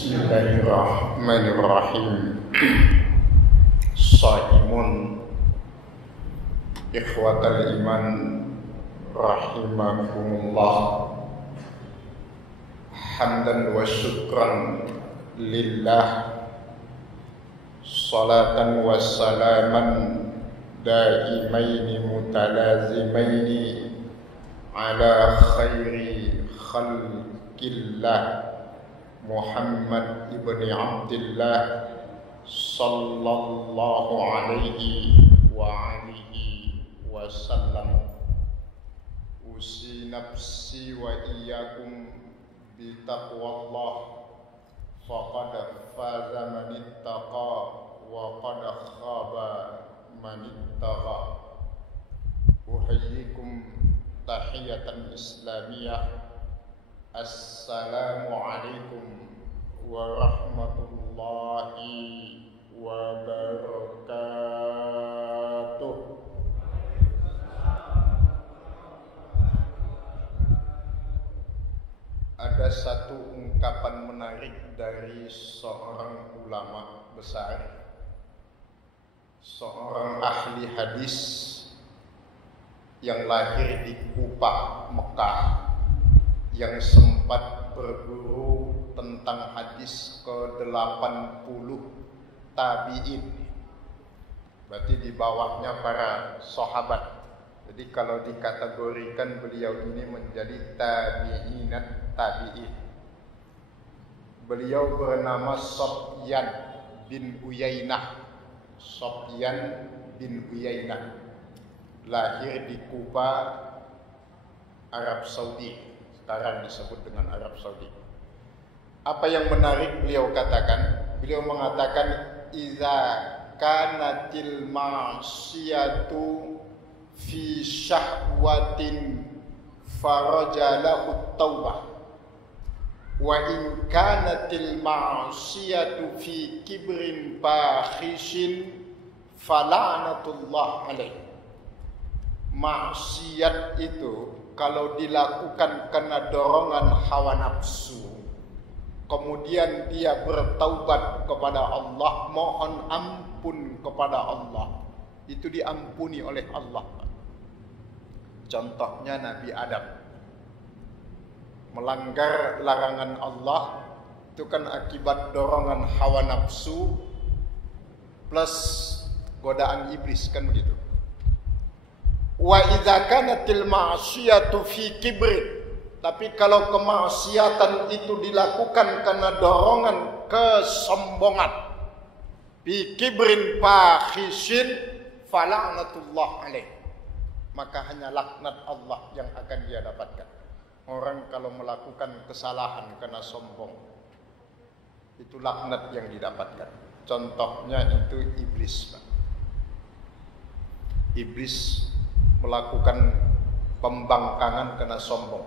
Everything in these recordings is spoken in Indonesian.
Bismillahirrahmanirrahim. Shaimun ikhwatal iman rahimakumullah. Hamdan wa syukran lillah, salatan wa salaman daimaini mutalazimaini ala khairi khalqillah Muhammad ibni Abdillah sallallahu alaihi wa alihi wa sallam. Usi nafsi wa iyyakum bi taqwallah, faqad faza man ittaqa wa qad khaba man ittaqa. Uhayyikum tahiyatan islamiyah. Assalamualaikum warahmatullahi wabarakatuh. Ada satu ungkapan menarik dari seorang ulama besar, seorang ahli hadis yang lahir di Kufa, Mekah, yang sempat berguru tentang hadis ke-80 tabi'in. Berarti di bawahnya para sahabat. Jadi kalau dikategorikan beliau ini menjadi tabi'inat tabi'in. Beliau bernama Sufyan bin Uyainah. Sufyan bin Uyainah. Lahir di Kufa, Arab Saudi. Sekarang disebut dengan Arab Saudi. Apa yang menarik beliau katakan? Beliau mengatakan iza kanatil ma'siyatu fi syahwatin farajalahu taubah, wa in kanatil ma'siyatu fi kibrin fakhishin fala'natullah alaih. Maksiat itu kalau dilakukan karena dorongan hawa nafsu, kemudian dia bertaubat kepada Allah, mohon ampun kepada Allah, itu diampuni oleh Allah. Contohnya Nabi Adam melanggar larangan Allah, itu kan akibat dorongan hawa nafsu plus godaan iblis, kan begitu. Wa idza kanatil ma'siyatu fi kibrin, tapi kalau kemaksiatan itu dilakukan karena dorongan kesombongan, fi kibrin fakhishin fala'natullah alaih, maka hanya laknat Allah yang akan dia dapatkan. Orang kalau melakukan kesalahan karena sombong, itu laknat yang didapatkan. Contohnya itu iblis, Pak. Iblis melakukan pembangkangan karena sombong.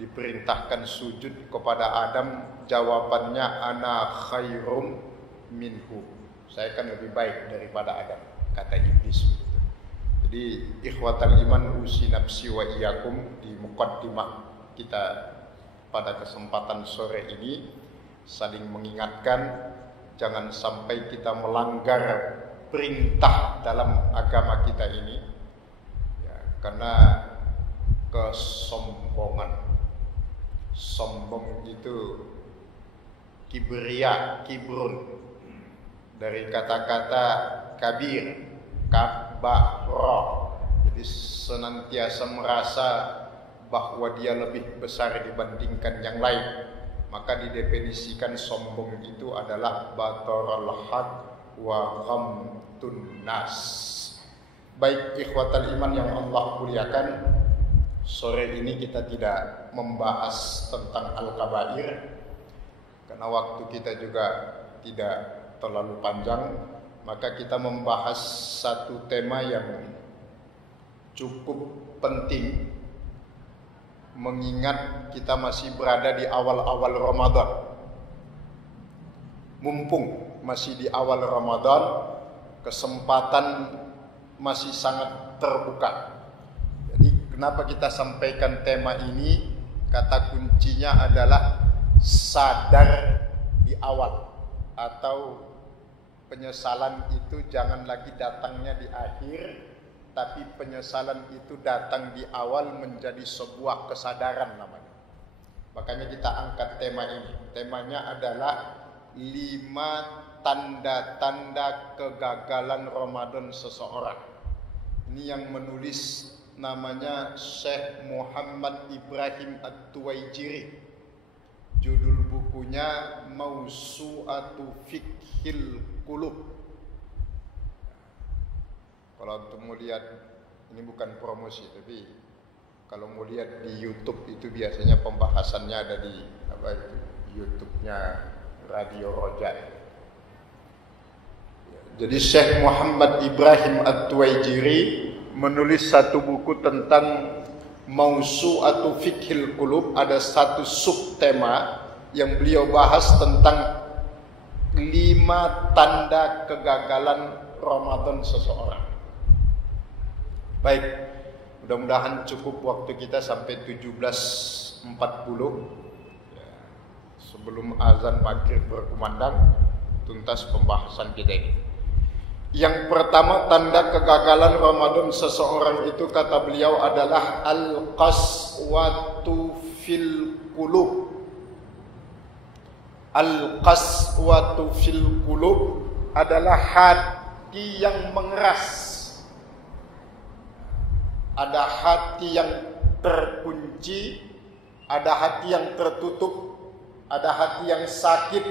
Diperintahkan sujud kepada Adam, jawabannya ana khairum minhu, saya kan lebih baik daripada Adam, kata iblis. Jadi ikhwatal iman, usi nafsi wa iyyakum, di muqaddimah kita pada kesempatan sore ini saling mengingatkan jangan sampai kita melanggar perintah dalam agama kita ini. Karena kesombongan, sombong itu kibria, kibrun, dari kata-kata kabir, kabaro, jadi senantiasa merasa bahwa dia lebih besar dibandingkan yang lain. Maka didefinisikan sombong itu adalah batarul haq wa ghamtun nas. Baik ikhwatal iman yang Allah muliakan, sore ini kita tidak membahas tentang al-kabair karena waktu kita juga tidak terlalu panjang. Maka kita membahas satu tema yang cukup penting, mengingat kita masih berada di awal-awal Ramadan. Mumpung masih di awal Ramadan, kesempatan masih sangat terbuka. Jadi kenapa kita sampaikan tema ini? Kata kuncinya adalah sadar di awal, atau penyesalan itu jangan lagi datangnya di akhir, tapi penyesalan itu datang di awal menjadi sebuah kesadaran namanya. Makanya kita angkat tema ini. Temanya adalah 5 tanda-tanda kegagalan Ramadan seseorang. Ini yang menulis namanya Syekh Muhammad Ibrahim At-Tuwaijiri. Judul bukunya Mawsu'atu Fiqhil Qulub. Kalau untuk mau lihat, ini bukan promosi, tapi kalau mau lihat di YouTube itu biasanya pembahasannya ada di YouTube-nya Radio Roja. Jadi Syekh Muhammad Ibrahim At-Tuwaijiri menulis satu buku tentang Mawsu'atu Fiqhil Qulub. Ada satu subtema yang beliau bahas tentang 5 tanda kegagalan Ramadan seseorang. Baik, mudah-mudahan cukup waktu kita sampai 17.40 sebelum azan maghrib berkumandang, tuntas pembahasan kita ini. Yang pertama, tanda kegagalan Ramadan seseorang itu kata beliau adalah al-qaswatu fil qulub. Al-qaswatu fil qulub adalah hati yang mengeras. Ada hati yang terkunci, ada hati yang tertutup, ada hati yang sakit,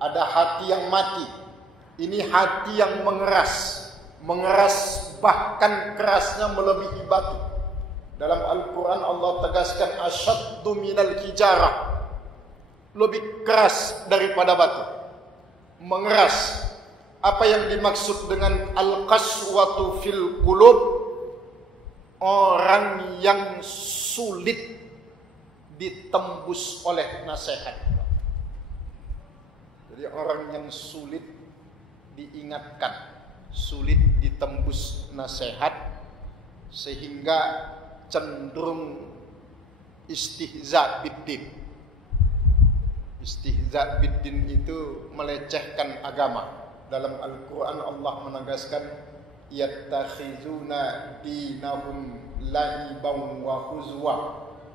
ada hati yang mati. Ini hati yang mengeras bahkan kerasnya melebihi batu. Dalam Al-Quran Allah tegaskan asyaddu minal hijarah, lebih keras daripada batu, mengeras. Apa yang dimaksud dengan al-qaswatu fil qulub? Orang yang sulit ditembus oleh nasihat. Jadi orang yang sulit diingatkan, sulit ditembus nasihat, sehingga cenderung istihza biddin. Istihza biddin itu melecehkan agama. Dalam Al-Quran Allah menegaskan yattakhizuna dinahum la'iban wa huzwa,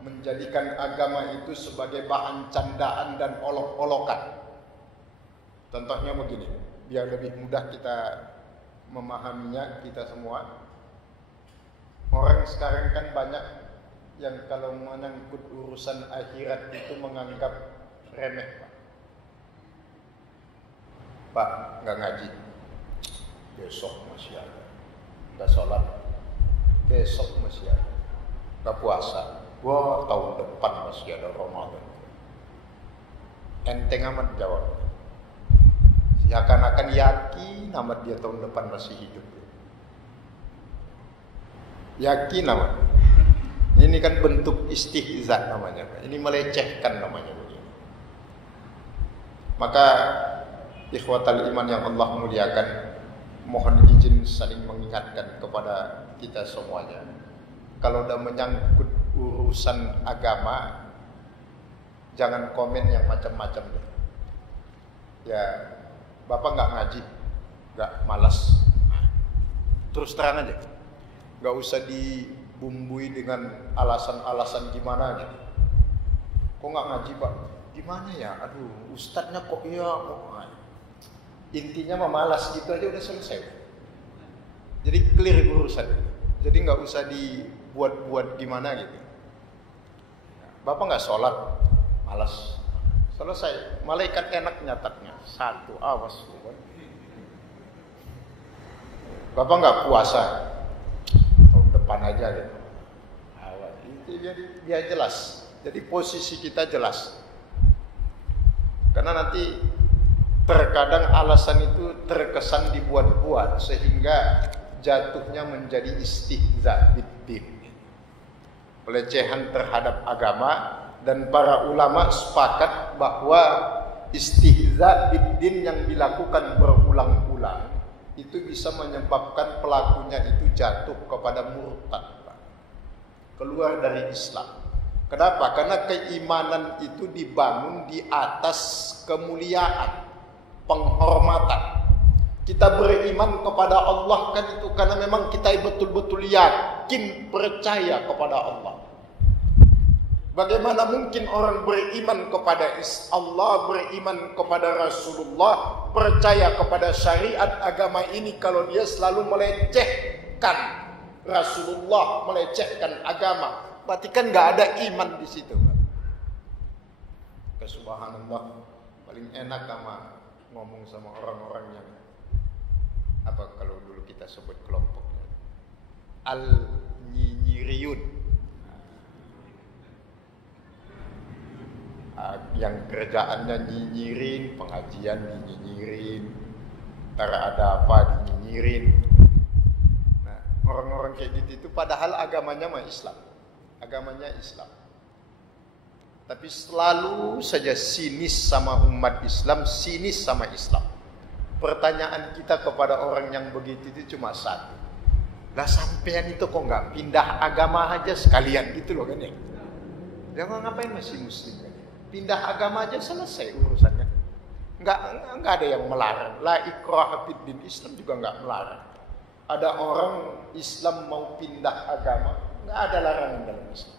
menjadikan agama itu sebagai bahan candaan dan olok-olokan. Contohnya begini, biar lebih mudah kita memahaminya kita semua. Orang sekarang kan banyak yang kalau menyangkut urusan akhirat itu menganggap remeh, Pak, nggak ngaji, besok masih ada. Nggak sholat, besok masih ada. Nggak puasa, wah tahun depan masih ada Ramadan. Enteng amat jawab. Seakan-akan yakin amat dia tahun depan masih hidup. Yakin amat. Ini kan bentuk istihza namanya. Ini melecehkan namanya. Maka ikhwatal iman yang Allah muliakan, mohon izin saling mengingatkan kepada kita semuanya. Kalau udah menyangkut urusan agama, jangan komen yang macam-macam. Ya, Bapak nggak ngaji, nggak malas. Terus terang aja, nggak usah dibumbui dengan alasan-alasan gimana gitu. Kok nggak ngaji Pak? Gimana ya? Aduh, ustadznya kok iya kok. Intinya mah malas gitu aja udah selesai. Jadi clear urusan. Jadi nggak usah dibuat-buat gimana gitu. Bapak nggak sholat, malas. Selesai. Malaikat enak nyatatnya. 1, awas. Bapak nggak puasa, tahun depan aja gitu. Awas. Itu biar jelas. Jadi posisi kita jelas. Karena nanti terkadang alasan itu terkesan dibuat-buat sehingga jatuhnya menjadi istihza biddin, pelecehan terhadap agama. Dan para ulama sepakat bahwa istihza biddin yang dilakukan berulang-ulang itu bisa menyebabkan pelakunya itu jatuh kepada murtad, keluar dari Islam. Kenapa? Karena keimanan itu dibangun di atas kemuliaan, penghormatan. Kita beriman kepada Allah kan itu karena memang kita betul-betul yakin, percaya kepada Allah. Bagaimana mungkin orang beriman kepada Allah, beriman kepada Rasulullah, percaya kepada syariat agama ini kalau dia selalu melecehkan Rasulullah, melecehkan agama? Berarti kan nggak ada iman di situ. Subhanallah, paling enak sama ngomong sama orang-orang yang apa kalau dulu kita sebut kelompoknya al-nyinyiriyun, yang kerjaannya nyinyirin, pengajian dinyinyirin, ntar ada apa dinyinyirin. Nah, orang-orang kayak gitu itu padahal agamanya mah Islam. Agamanya Islam. Tapi selalu saja sinis sama umat Islam, sinis sama Islam. Pertanyaan kita kepada orang yang begitu itu cuma satu. Lah sampean itu kok nggak pindah agama aja sekalian gitu loh kan ya? Jangan ngapain masih muslim kan? Pindah agama aja selesai urusannya. Nggak ada yang melarang. La ikraha fid din, Islam juga nggak melarang. Ada orang Islam mau pindah agama, nggak ada larangan dalam Islam.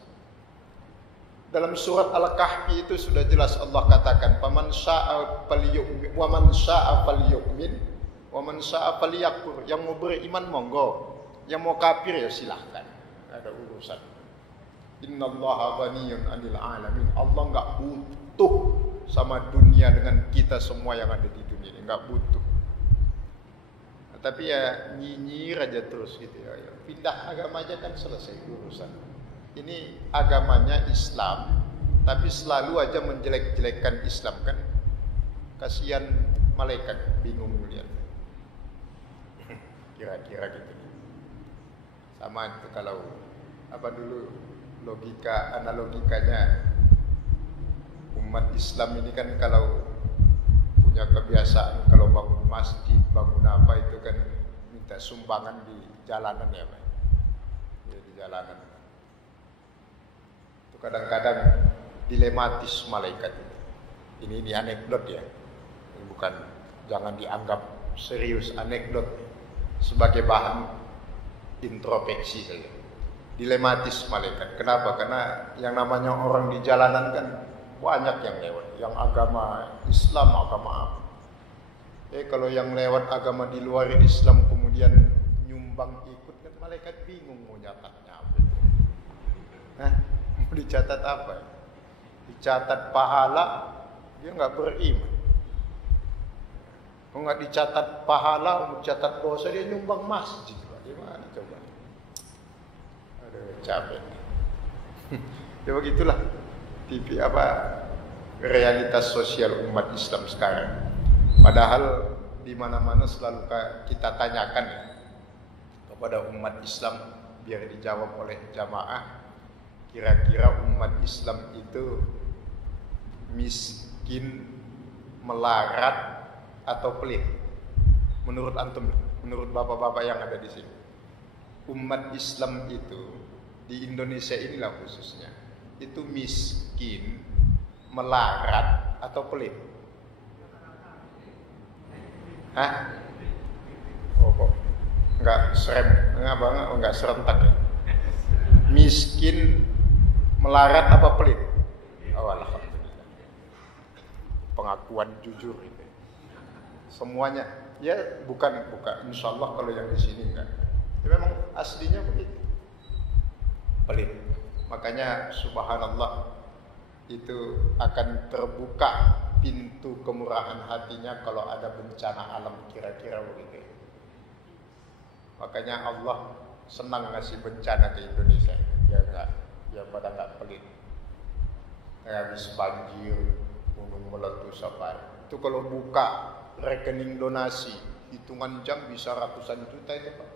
Dalam surat Al-Kahfi itu sudah jelas Allah katakan, "Faman syaa'a falyu'min wa man syaa'a falyu'min wa man syaa'a falyakfur." Yang mau beriman monggo, yang mau kafir ya silahkan. Nggak ada urusan. Innallaha ghaniyyun 'anil 'alamin. Allah nggak butuh sama dunia dengan kita semua yang ada di dunia ini, nggak butuh. Tapi ya nyinyir aja terus gitu ya. Pindah agama aja kan selesai urusan. Ini agamanya Islam, tapi selalu aja menjelek-jelekkan Islam kan. Kasihan malaikat, bingung lihat. Kira-kira gitu. Sama itu kalau apa dulu analogikanya umat Islam ini kan kalau punya kebiasaan kalau bangun masjid, bangun apa itu kan minta sumbangan di jalanan ya Pak. Ya, di jalanan. Itu kadang-kadang dilematis malaikat itu. Ini anekdot ya. Ini bukan, jangan dianggap serius, anekdot sebagai bahan introspeksi saja. Dilematis malaikat. Kenapa? Karena yang namanya orang di jalanan kan banyak yang lewat, yang agama Islam, agama apa. Kalau yang lewat agama di luar Islam kemudian nyumbang ikut, kan malaikat bingung mau nyatatnya apa. Hah? Mau dicatat apa? Dicatat pahala, dia nggak beriman. Kalau nggak dicatat pahala, mau dicatat dosa, dia nyumbang masjid. Gimana coba? Aduh, capek. Ya begitulah. TV realitas sosial umat Islam sekarang. Padahal di mana-mana selalu kita tanyakan ya, kepada umat Islam biar dijawab oleh jamaah, kira-kira umat Islam itu miskin, melarat atau pelit? Menurut antum, menurut bapak-bapak yang ada di sini, umat Islam itu di Indonesia inilah khususnya itu miskin, melarat atau pelit? Hah? Oh kok enggak serentak ya? Miskin, melarat apa pelit? Oh, alhamdulillah. Pengakuan jujur itu. Semuanya. Ya bukan insyaallah kalau yang di sini enggak. Ya, memang aslinya begitu. Pelit. Makanya subhanallah itu akan terbuka pintu kemurahan hatinya kalau ada bencana alam, kira-kira begitu. Makanya Allah senang ngasih bencana ke Indonesia. Dia pada nggak pelit. Kayak habis banjir, gunung meletus apa. Itu kalau buka rekening donasi, hitungan jam bisa ratusan juta itu Pak.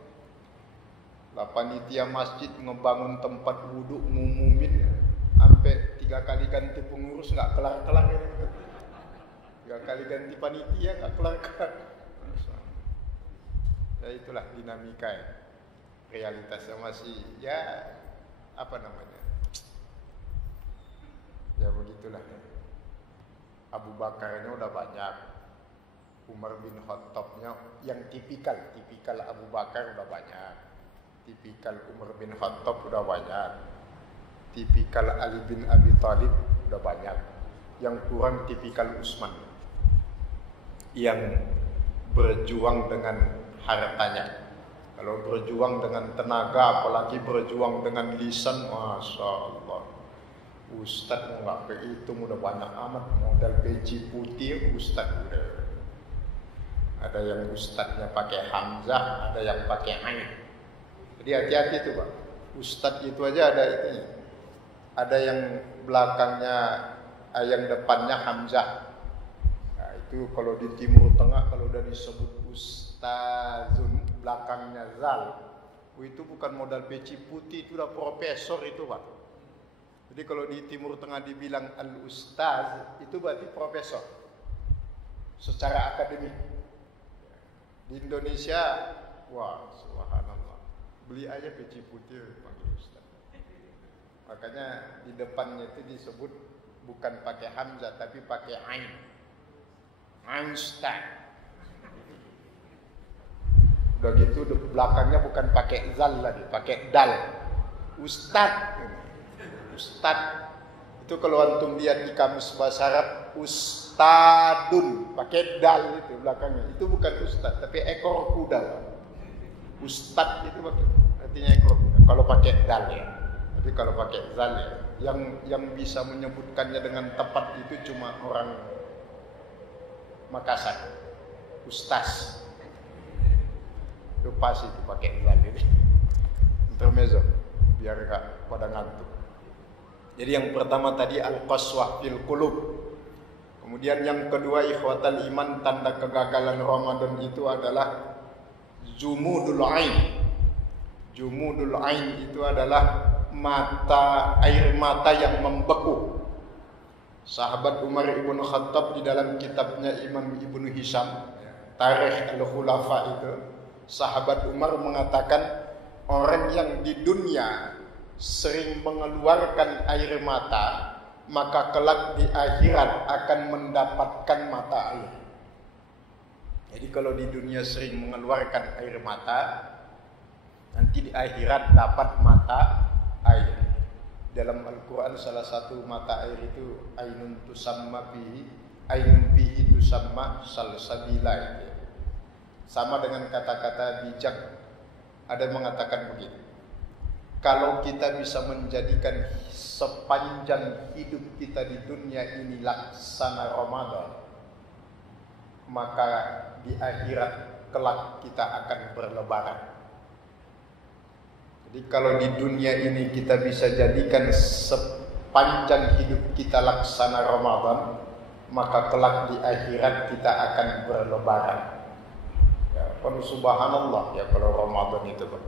Lah panitia masjid ngebangun tempat wudhu, ngumumin sampai 3 kali ganti pengurus nggak kelar-kelar gitu. 3 kali ganti panitia nggak kelar-kelar. Ya itulah dinamika ya. Realitasnya masih ya apa namanya? begitulah. Abu Bakarnya udah banyak, Umar bin Khattabnya yang tipikal Abu Bakar udah banyak, tipikal Umar bin Khattab udah banyak, tipikal Ali bin Abi Thalib udah banyak. Yang kurang tipikal Utsman yang berjuang dengan hartanya. Kalau berjuang dengan tenaga, apalagi berjuang dengan lisan, Masya Allah. Ustadz nggak kehitung udah banyak amat, modal peci putih Ustadz udah. Ada yang ustadznya pakai hamzah, ada yang pakai ain. Jadi hati-hati tuh Pak. Ustadz itu aja ada itu. Ada yang belakangnya, yang depannya hamzah. Nah, itu kalau di Timur Tengah kalau udah disebut ustazun belakangnya zal, itu bukan modal peci putih, itu udah profesor itu Pak. Jadi kalau di Timur Tengah dibilang al-ustaz, itu berarti profesor secara akademik. Di Indonesia, wah subhanallah, beli aja peci putih panggil ustaz. Makanya di depannya itu disebut bukan pakai hamzah tapi pakai ain. Einstein. Udah gitu belakangnya bukan pakai zal lagi, pakai dal. Ustad. Ustad. Itu kalau antum lihat di kamus bahasa Arab, ustadun, pakai dal itu belakangnya. Itu bukan ustad, tapi ekor kuda. Ustad itu artinya ekor kuda. Kalau pakai dal ya. Tapi kalau pakai zal ya, yang bisa menyebutkannya dengan tepat itu cuma orang Makassar. Ustaz. Itu pas itu pakai zal ini. Intermezzo biar gak pada ngantuk. Jadi yang pertama tadi al-qaswah fil qulub. Kemudian yang kedua ikhwatal iman, tanda kegagalan Ramadan itu adalah jumudul ain. Jumudul ain itu adalah air mata yang membeku. Sahabat Umar ibn Khattab di dalam kitabnya Imam Ibnu Hisham, Tarikh al-Khulafa itu, sahabat Umar mengatakan orang yang di dunia sering mengeluarkan air mata, maka kelak di akhirat akan mendapatkan mata air. Jadi kalau di dunia sering mengeluarkan air mata, nanti di akhirat dapat mata air. Dalam Al-Quran salah satu mata air itu ainun tusamma bihi, ainun bihi tusamma salsabila itu. Sama dengan kata-kata bijak. Ada yang mengatakan begini, kalau kita bisa menjadikan sepanjang hidup kita di dunia ini laksana Ramadan, maka di akhirat kelak kita akan berlebaran. Jadi kalau di dunia ini kita bisa jadikan sepanjang hidup kita laksana Ramadan, maka kelak di akhirat kita akan berlebaran. Ya, penuh subhanallah ya kalau Ramadan itu Pak.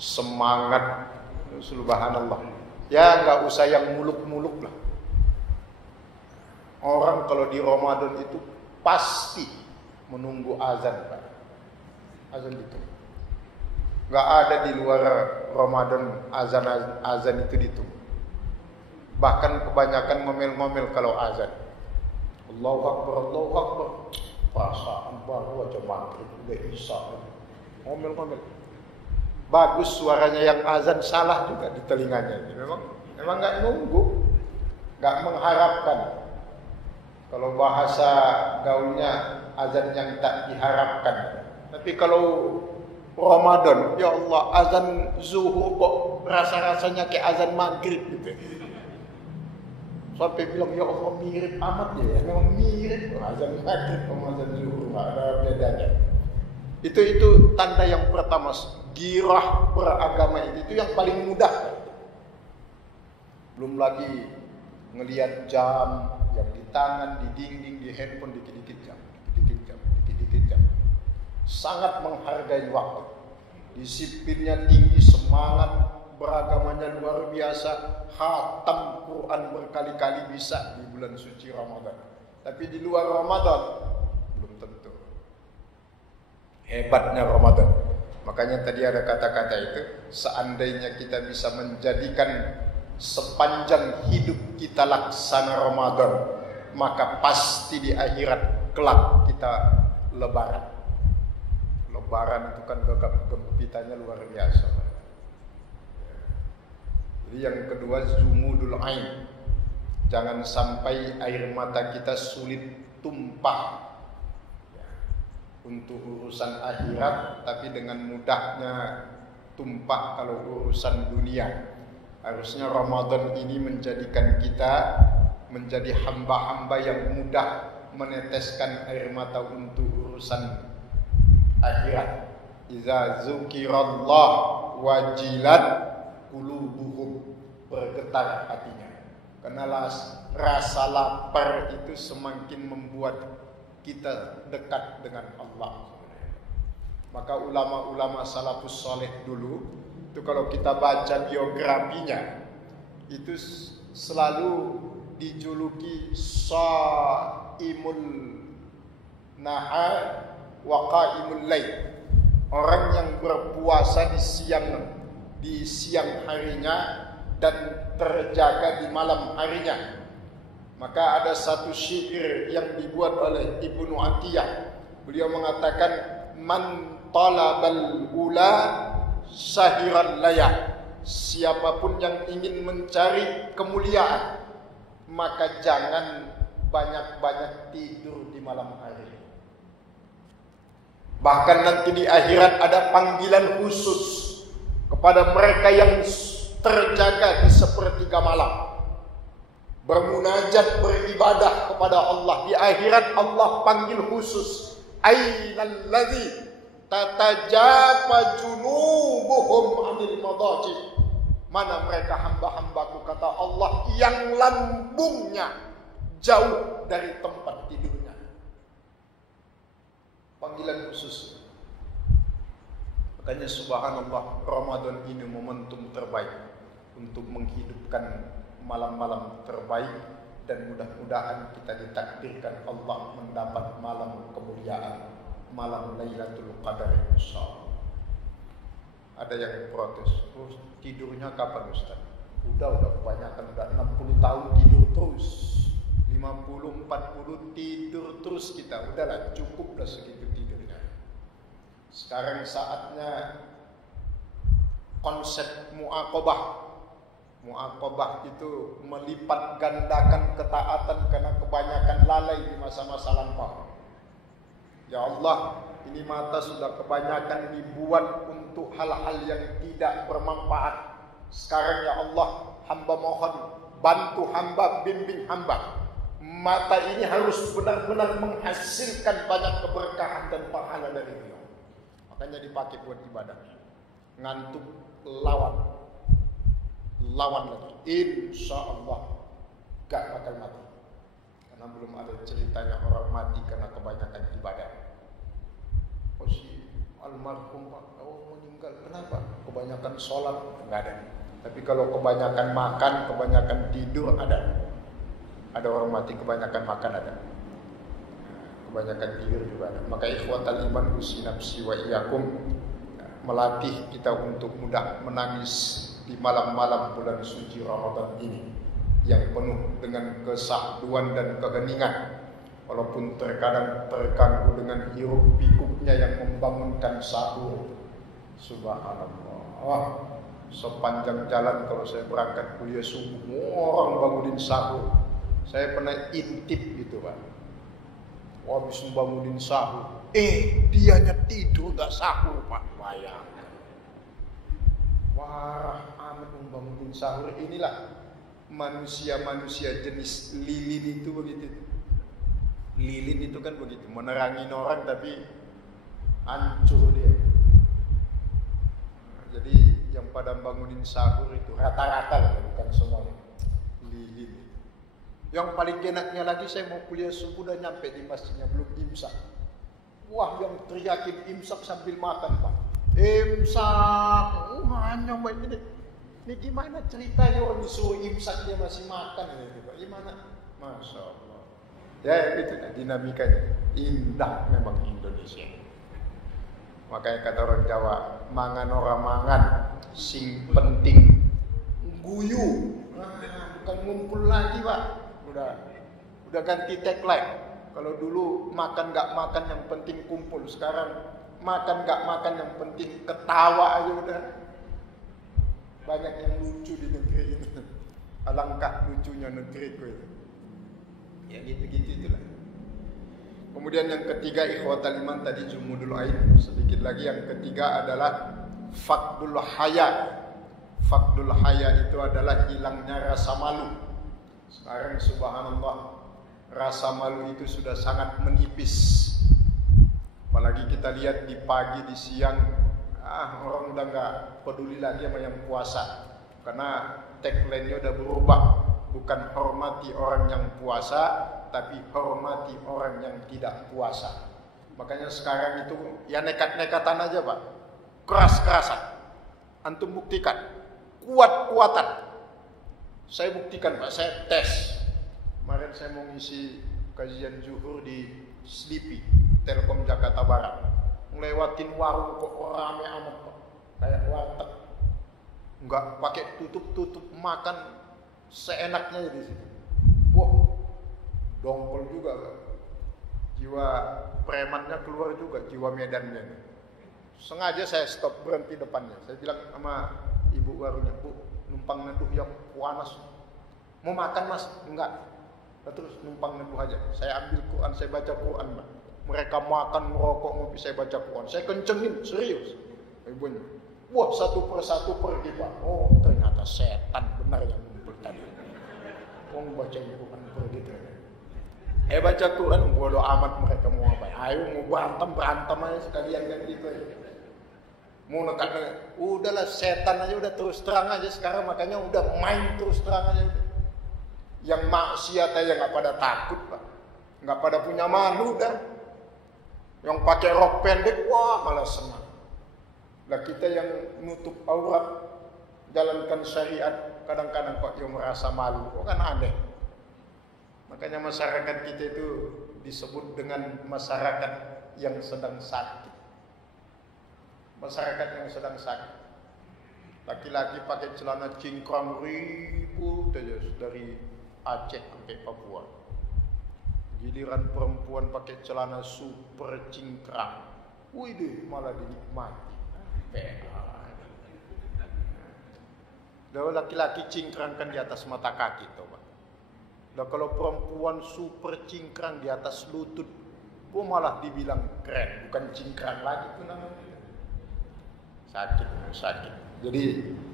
Semangat subhanallah. Ya nggak usah yang muluk-muluk lah. Orang kalau di Ramadan itu pasti menunggu azan Pak. Azan itu. Nggak ada di luar Ramadan azan itu ditunggu. Bahkan kebanyakan ngomel-ngomel kalau azan. Allahu Akbar, Allahu Akbar. Perasaan baru aja maghrib udah isya. Ngomel-ngomel. Bagus suaranya yang azan, salah juga di telinganya. Memang nggak nunggu, nggak mengharapkan. Kalau bahasa gaulnya azan yang tak diharapkan. Tapi kalau Ramadan, ya Allah, azan zuhur kok rasa-rasanya kayak azan maghrib gitu. Sampai bilang ya Allah mirip amat ya. Memang mirip azan maghrib sama azan zuhur, nggak ada bedanya. Itu tanda yang pertama, girah beragama itu yang paling mudah. Belum lagi ngelihat jam yang di tangan, di dinding, di handphone, dikit-dikit jam. Sangat menghargai waktu. Disiplinnya tinggi, semangat beragamanya luar biasa. Khatam Quran berkali-kali bisa di bulan suci Ramadan. Tapi di luar Ramadan belum tentu. Hebatnya Ramadan. Makanya tadi ada kata-kata itu, seandainya kita bisa menjadikan sepanjang hidup kita laksana Ramadan, maka pasti di akhirat kelak kita lebaran. Lebaran itu kan gegap gempitanya luar biasa. Jadi yang kedua, zumudul ain. Jangan sampai air mata kita sulit tumpah untuk urusan akhirat, tapi dengan mudahnya tumpah kalau urusan dunia. Harusnya Ramadan ini menjadikan kita menjadi hamba-hamba yang mudah meneteskan air mata untuk urusan akhirat. Iza zukirallah wajilat qulubuhum, bergetar hatinya. Karena rasa lapar itu semakin membuat kita dekat dengan Allah. Maka ulama-ulama salafus saleh dulu itu kalau kita baca biografinya itu selalu dijuluki shaimul nahar wa qaimul lail. Orang yang berpuasa di siang harinya dan terjaga di malam harinya. Maka ada satu syair yang dibuat oleh Ibnu Atiyah. Beliau mengatakan, man talabal ula sahiran layah. Siapapun yang ingin mencari kemuliaan, maka jangan banyak-banyak tidur di malam hari. Bahkan nanti di akhirat ada panggilan khusus kepada mereka yang terjaga di sepertiga malam, bermunajat, beribadah kepada Allah. Di akhirat Allah panggil khusus, ainal ladzi tatajafa junubuhum anil madaji. Mana mereka hamba-hambaku, kata Allah, yang lambungnya jauh dari tempat tidurnya. Panggilan khusus. Makanya subhanallah, Ramadan ini momentum terbaik untuk menghidupkan malam-malam terbaik, dan mudah-mudahan kita ditakdirkan Allah mendapat malam kemuliaan, malam Lailatul Qadar insyaallah. Ada yang protes, terus tidurnya kapan Ustaz? Udah kebanyakan, udah 60 tahun tidur terus, 50, 40 tidur terus kita. Udahlah, cukuplah segitu tidurnya. Sekarang saatnya konsep mu'aqabah. Mu'aqabah itu melipat gandakan ketaatan karena kebanyakan lalai di masa-masa lampau. Ya Allah, ini mata sudah kebanyakan dibuat untuk hal-hal yang tidak bermanfaat. Sekarang ya Allah, hamba mohon bantu hamba, bimbing hamba. Mata ini harus benar-benar menghasilkan banyak keberkahan dan pahala dari Dia. Makanya dipakai buat ibadah. Ngantuk lawan lagi, insya Allah gak bakal mati. Karena belum ada ceritanya orang mati karena kebanyakan ibadah. Oh si almarhum meninggal, kenapa? Kebanyakan sholat, enggak ada. Tapi kalau kebanyakan makan, kebanyakan tidur, ada. Ada orang mati kebanyakan makan, ada. Kebanyakan tidur juga ada. Maka ikhwatal iman usinapsi wa iyakum, melatih kita untuk mudah menangis di malam-malam bulan suci Ramadan ini yang penuh dengan kesahduan dan keheningan, walaupun terkadang terganggu dengan hiruk pikuknya yang membangunkan sahur. Subhanallah, sepanjang jalan kalau saya berangkat kuliah subuh, orang bangunin sahur. Saya pernah intip gitu Pak, habis membangunin sahur, dianya tidur gak sahur Pak. Bayangkan, wah amat membangunin sahur. Inilah manusia-manusia jenis lilin itu begitu. Lilin itu kan begitu, menerangin orang tapi hancur dia. Jadi yang pada bangunin sahur itu rata-rata lah, bukan semuanya. Lilin. Yang paling enaknya lagi, saya mau kuliah subuh udah nyampe di masjidnya belum imsak. Wah, yang teriakin imsak sambil makan Pak. Imsak, hanya ini. Ini gimana ceritanya orang disuruh imsak dia masih makan gitu Pak? Gimana? Masya Allah. Ya itu dinamikanya. Indah memang Indonesia. Makanya kata orang Jawa, mangan ora mangan, sing penting guyu Bukan ngumpul lagi Pak. Udah ganti tagline. Kalau dulu makan nggak makan yang penting kumpul, sekarang makan nggak makan yang penting ketawa aja udah. Banyak yang lucu di negeri ini. Alangkah lucunya negeriku itu. Ya gitu-gitu itulah. Kemudian yang ketiga ikhwatal iman tadi jumudul ain. Sedikit lagi yang ketiga adalah faqdul haya. Faqdul haya itu adalah hilangnya rasa malu. Sekarang subhanallah, rasa malu itu sudah sangat menipis. Apalagi kita lihat di pagi, di siang, orang udah nggak peduli lagi sama yang puasa. Karena tagline-nya udah berubah. Bukan hormati orang yang puasa, tapi hormati orang yang tidak puasa. Makanya sekarang itu ya nekat-nekatan aja Pak. Keras-kerasan. Antum buktikan. Kuat-kuatan. Saya buktikan Pak, saya tes. Kemarin saya mau ngisi kajian zuhur di Sleepy, Telkom Jakarta Barat. Ngelewatin warung kok rame amat Pak. Kayak warteg. Enggak pakai tutup makan seenaknya di sini. Wah, dongkol juga Pak. Jiwa premannya keluar juga, jiwa medannya. Sengaja saya stop berhenti depannya. Saya bilang sama ibu warungnya, Bu, numpang neduh yang panas. Mau makan Mas? Enggak. Terus numpang neduh aja. Saya ambil Quran, saya baca Quran, Pak. Mereka makan, merokok, ngopi, saya baca Quran. Saya kencengin, serius. Ibunya, wah satu persatu pergi Pak. Oh ternyata setan benar yang ngumpul tadi. Wong baca Quran pergi ternyata. Baca Quran, bodoh amat mereka mau apa? Ayo mau berantem aja sekalian kan gitu. Mau nekat, udahlah setan aja udah terus terang aja sekarang, makanya udah main terus terang aja udah. Yang maksiat aja nggak pada takut Pak, nggak pada punya malu dah. Yang pakai rok pendek, wah malah senang. Lah kita yang nutup aurat, jalankan syariat, kadang-kadang Pak yang merasa malu, kok kan aneh. Makanya masyarakat kita itu disebut dengan masyarakat yang sedang sakit. Masyarakat yang sedang sakit. Laki-laki pakai celana cingkrang ribut aja dari Aceh sampai Papua. Giliran perempuan pakai celana super cingkrang, wih deh malah dinikmati. Lalu laki-laki cingkrang kan di atas mata kaki tuh Pak. Lah kalau perempuan super cingkrang di atas lutut, gua malah dibilang keren, bukan cingkrang lagi tuh namanya. Sakit. Jadi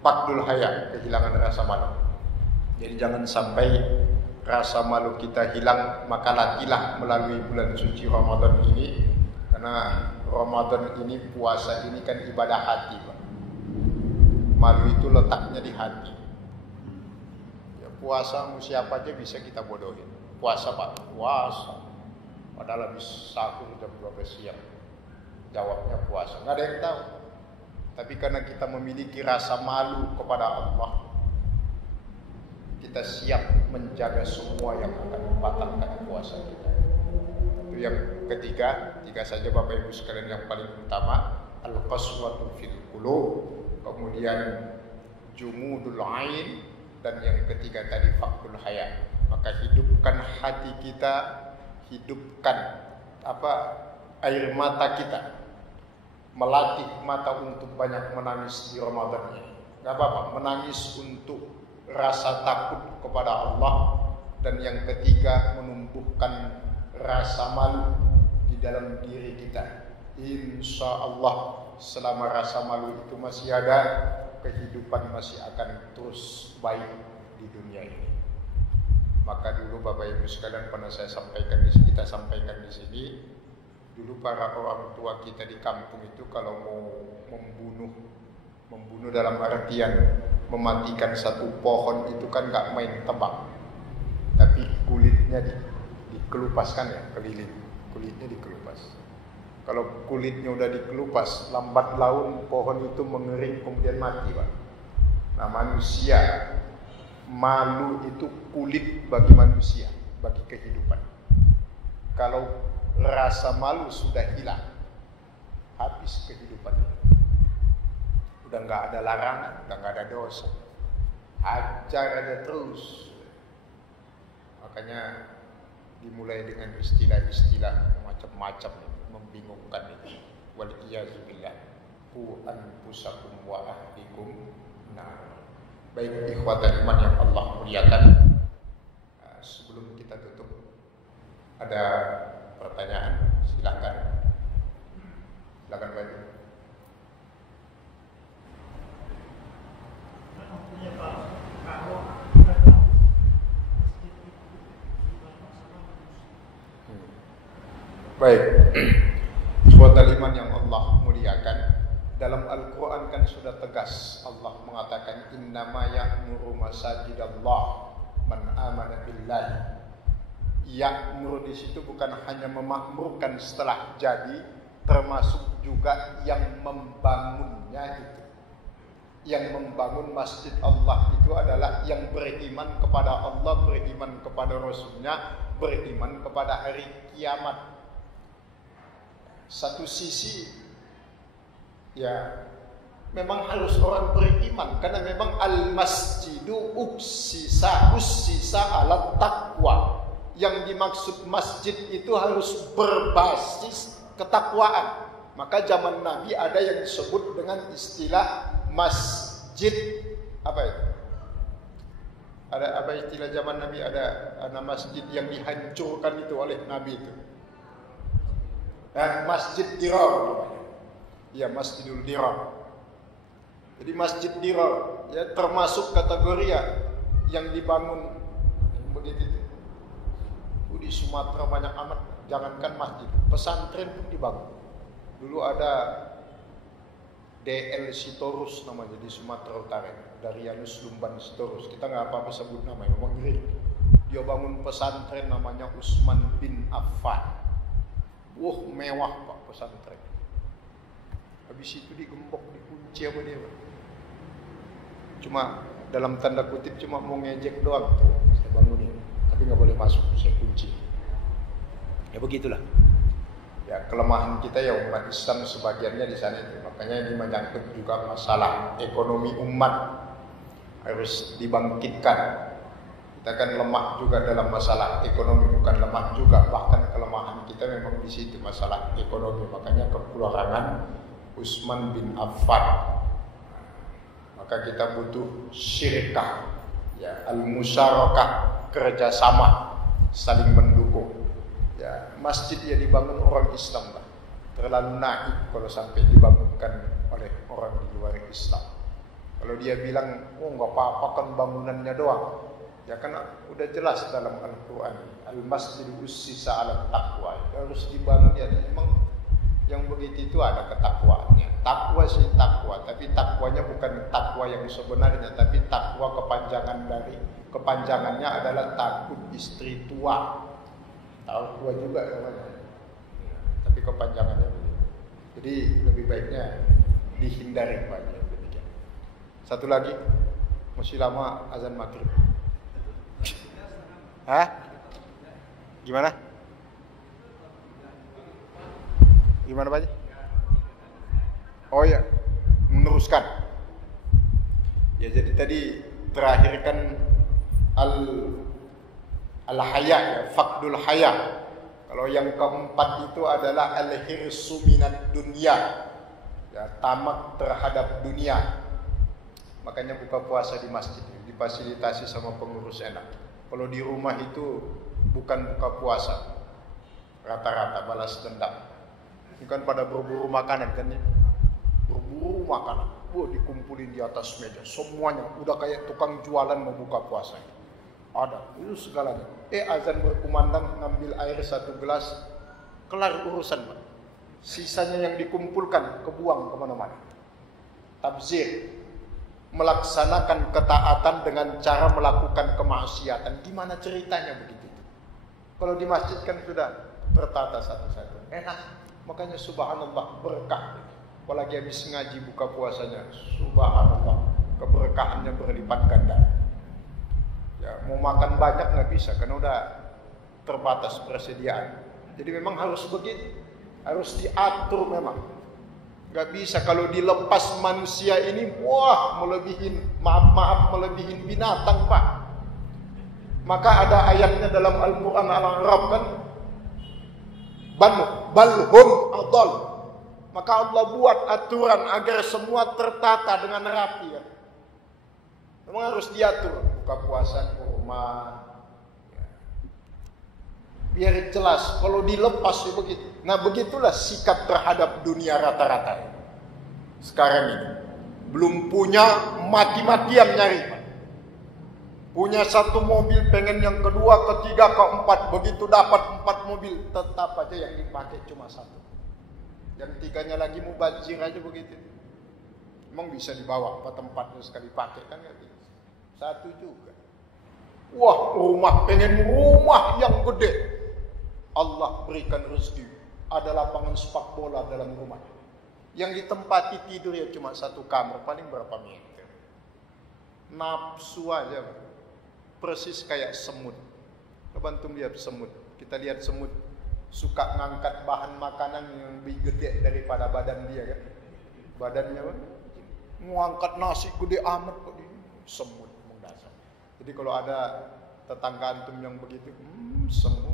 faqdul haya, kehilangan rasa malu. Jadi jangan sampai rasa malu kita hilang, maka latihlah melalui bulan suci Ramadan ini. Karena Ramadan ini, puasa ini kan ibadah hati Pak. Malu itu letaknya di hati. Ya, puasa siapa aja bisa kita bodohin. Puasa Pak, puasa. Padahal habis sahur jam 12 siang. Jawabnya puasa, nggak ada yang tahu. Tapi karena kita memiliki rasa malu kepada Allah, kita siap menjaga semua yang akan membatalkan puasa kita. Itu yang ketiga saja Bapak Ibu sekalian, yang paling utama al-qaswatu fil qulub, kemudian jumudul ain, dan yang ketiga tadi faqdul haya. Maka hidupkan hati kita, hidupkan air mata kita. Melatih mata untuk banyak menangis di Ramadan ini. Gak apa-apa, menangis untuk rasa takut kepada Allah. Dan yang ketiga, menumbuhkan rasa malu di dalam diri kita. Insya Allah selama rasa malu itu masih ada, kehidupan masih akan terus baik di dunia ini. Maka dulu Bapak Ibu sekalian pernah kita sampaikan di sini. Dulu para orang tua kita di kampung itu kalau mau membunuh dalam artian mematikan satu pohon itu kan nggak main tebak, tapi kulitnya dikelupaskan ya, kulitnya dikelupas. Kalau kulitnya udah dikelupas, lambat laun pohon itu mengering kemudian mati Pak. Nah manusia, malu itu kulit bagi manusia, bagi kehidupan. Kalau rasa malu sudah hilang, habis kehidupan. Udah nggak ada larangan, udah nggak ada dosa, hajar aja terus. Makanya dimulai dengan istilah-istilah macam-macam membingungkan itu. Wal iyazu billah. Qu anfusakum wa ahlikum. Nah, baik ikhwatal iman yang Allah muliakan. Sebelum kita tutup, ada pertanyaan, silakan. Silakan Pak. Baik, ikhwatal iman yang Allah muliakan, dalam Al-Quran kan sudah tegas Allah mengatakan innama ya'muru masajidallah man amana billahi. Ya'muru di situ bukan hanya memakmurkan setelah jadi, termasuk juga yang membangunnya itu. Yang membangun masjid Allah itu adalah yang beriman kepada Allah, beriman kepada Rasulnya, beriman kepada hari kiamat. Satu sisi ya memang harus orang beriman, karena memang al-masjidu ussisa ala taqwa. Yang dimaksud masjid itu harus berbasis ketakwaan. Maka zaman Nabi ada yang disebut dengan istilah masjid apa itu? Ada apa istilah zaman Nabi, ada masjid yang dihancurkan itu oleh Nabi itu. Masjid Dirar. Ya, Masjidul Dirar. Jadi Masjid Dirar ya termasuk kategori yang dibangun begitu. Di Sumatera banyak amat, jangankan masjid, pesantren pun dibangun. Dulu ada DL Sitorus namanya di Sumatera Utara, Darianus Lumban Sitorus. Kita nggak apa-apa sebut namanya, memang ngeri. Dia bangun pesantren namanya Utsman bin Affan. Mewah Pak pesantren. Habis itu digembok, dikunci apa dia Pak. Cuma dalam tanda kutip cuma mau ngejek doang tuh, saya bangunin. Tapi nggak boleh masuk, saya kunci. Ya begitulah. Ya kelemahan kita ya umat Islam sebagiannya di sana itu. Makanya ini menyangkut juga masalah ekonomi umat harus dibangkitkan. Kita kan lemah juga dalam masalah ekonomi, bukan lemah juga, bahkan kelemahan kita memang di situ masalah ekonomi. Makanya kekurangan Utsman bin Affan. Maka kita butuh syirkah, ya al-musyarakah, kerjasama, saling mendukung. Ya, masjid ya dibangun orang Islam lah. Terlalu naif kalau sampai dibangunkan oleh orang di luar Islam. Kalau dia bilang, nggak apa-apa kan bangunannya doang. Ya karena udah jelas dalam Al-Quran, al-masjid ussisa ala taqwa. Harus dibangun ya memang yang begitu itu ada ketakwaannya. Takwa sih takwa, tapi takwanya bukan takwa yang sebenarnya, tapi takwa kepanjangannya adalah takut istri tua. Tahu tua juga namanya. Tapi kepanjangannya begitu. Jadi lebih baiknya dihindari banyak demikian. Satu lagi, masih lama azan maghrib. Hah? Gimana? Gimana Pak Haji? Oh ya, meneruskan. Ya jadi tadi terakhir kan al-haya ya, faqdul haya. Kalau yang keempat itu adalah al-hirsu minad dunya. Ya, tamak terhadap dunia. Makanya buka puasa di masjid difasilitasi sama pengurus enak. Kalau di rumah itu bukan buka puasa. Rata-rata balas dendam. Bukan pada berburu makanan kan ya. Berburu makanan. Dikumpulin di atas meja. Semuanya udah kayak tukang jualan mau buka puasa. Ada, itu segalanya. Azan berkumandang, ngambil air 1 gelas, kelar urusan Pak. Sisanya yang dikumpulkan kebuang kemana-mana. Tabzir, melaksanakan ketaatan dengan cara melakukan kemaksiatan. Gimana ceritanya begitu? Kalau di masjid kan sudah tertata satu-satu. Enak. Makanya subhanallah berkah. Apalagi habis ngaji buka puasanya, subhanallah keberkahannya berlipat ganda. Ya, mau makan banyak nggak bisa karena udah terbatas persediaan. Jadi memang harus begitu, harus diatur memang. Gak bisa kalau dilepas manusia ini, wah melebihin, maaf melebihin binatang Pak. Maka ada ayatnya dalam Al-Quran Al-Arab kan, balhum adal. Maka Allah buat aturan agar semua tertata dengan rapi kan. Memang harus diatur, buka puasa kurma. Biar jelas, kalau dilepas ya begitu. Nah begitulah sikap terhadap dunia rata-rata sekarang ini. Belum punya, mati-matian nyari. Punya satu mobil, pengen yang kedua, ketiga, keempat. Begitu dapat 4 mobil, tetap aja yang dipakai cuma satu. Yang tiganya lagi mubazir aja begitu. Emang bisa dibawa ke tempatnya sekali pakai kan? Satu juga. Wah rumah, pengen rumah yang gede. Allah berikan rezeki, ada lapangan sepak bola dalam rumah. Yang ditempati tidur ya cuma satu kamar, paling berapa meter. Nafsu aja, persis kayak semut. Coba antum lihat semut. Kita lihat semut suka ngangkat bahan makanan yang lebih gede daripada badan dia kan. Badannya apa? Ngangkat nasi gede amat kok dia. Semut mendasar. Jadi kalau ada tetangga antum yang begitu, semut.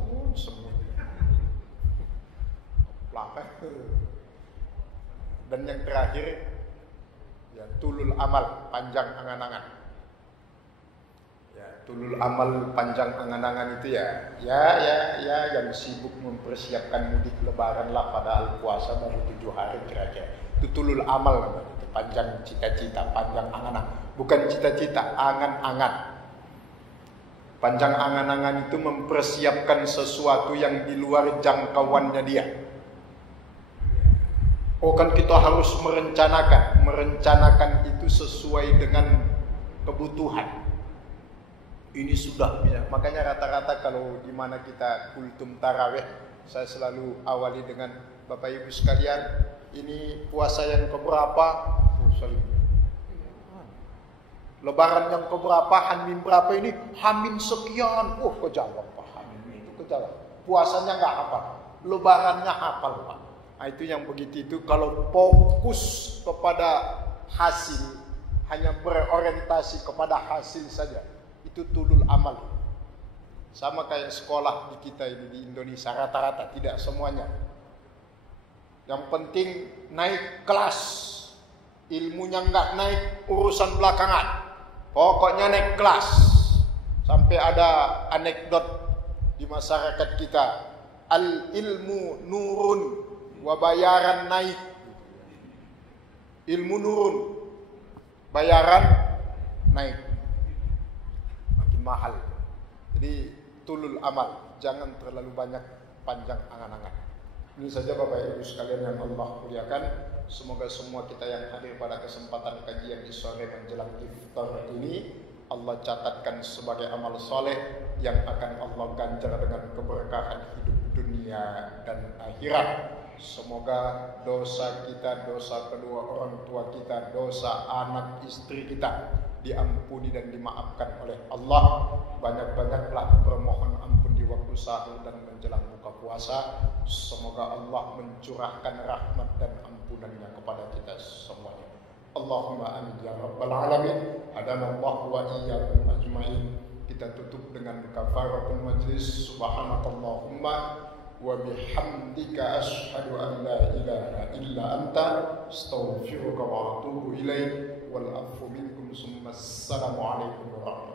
Dan yang terakhir ya tulul amal, panjang angan-angan. Ya, tulul amal, panjang angan-angan itu ya yang sibuk mempersiapkan mudik lebaran lah, padahal puasa baru 7 hari kira-kira. Itu tulul amal namanya, itu panjang cita-cita, panjang angan-angan. Bukan cita-cita, angan-angan. Panjang angan-angan itu mempersiapkan sesuatu yang di luar jangkauannya dia. Oh kan kita harus merencanakan itu sesuai dengan kebutuhan. Ini sudah ya. Makanya rata-rata kalau di mana kita kultum tarawih, saya selalu awali dengan Bapak Ibu sekalian, ini puasa yang keberapa? Lebaran yang keberapa? Hamin berapa ini? Hamin sekian. Kejawab Pak, Hamin itu kejawab. Puasanya nggak hafal, lebarannya hafal Pak. Nah, itu yang begitu itu kalau fokus kepada hasil, hanya berorientasi kepada hasil saja, itu tulul amal. Sama kayak sekolah di kita ini di Indonesia rata-rata, tidak semuanya. Yang penting naik kelas, ilmunya nggak naik urusan belakangan. Pokoknya naik kelas. Sampai ada anekdot di masyarakat kita, al ilmu nurun wa bayaran naik. Ilmu nurun, bayaran naik, makin mahal. Jadi tulul amal, jangan terlalu banyak panjang angan-angan. Ini saja Bapak Ibu sekalian yang Allah muliakan. Semoga semua kita yang hadir pada kesempatan kajian di sore menjelang iftar ini Allah catatkan sebagai amal soleh yang akan Allah ganjar dengan keberkahan hidup dunia dan akhirat. Semoga dosa kita, dosa kedua orang tua kita, dosa anak istri kita diampuni dan dimaafkan oleh Allah. Banyak-banyaklah bermohon ampun di waktu sahur dan menjelang buka puasa. Semoga Allah mencurahkan rahmat dan ampunannya kepada kita semuanya. Allahumma amin ya rabbal alamin. Hadanallahu wa iyyakum ajmain. Kita tutup dengan kafaratul majlis. Subhanakallahumma wa bihamdika asyhadu an la ilaha illa anta astaghfiruka wa atubu ilaik. Wal afu minkum. Assalamu alaikum warahmatullahi wabarakatuh.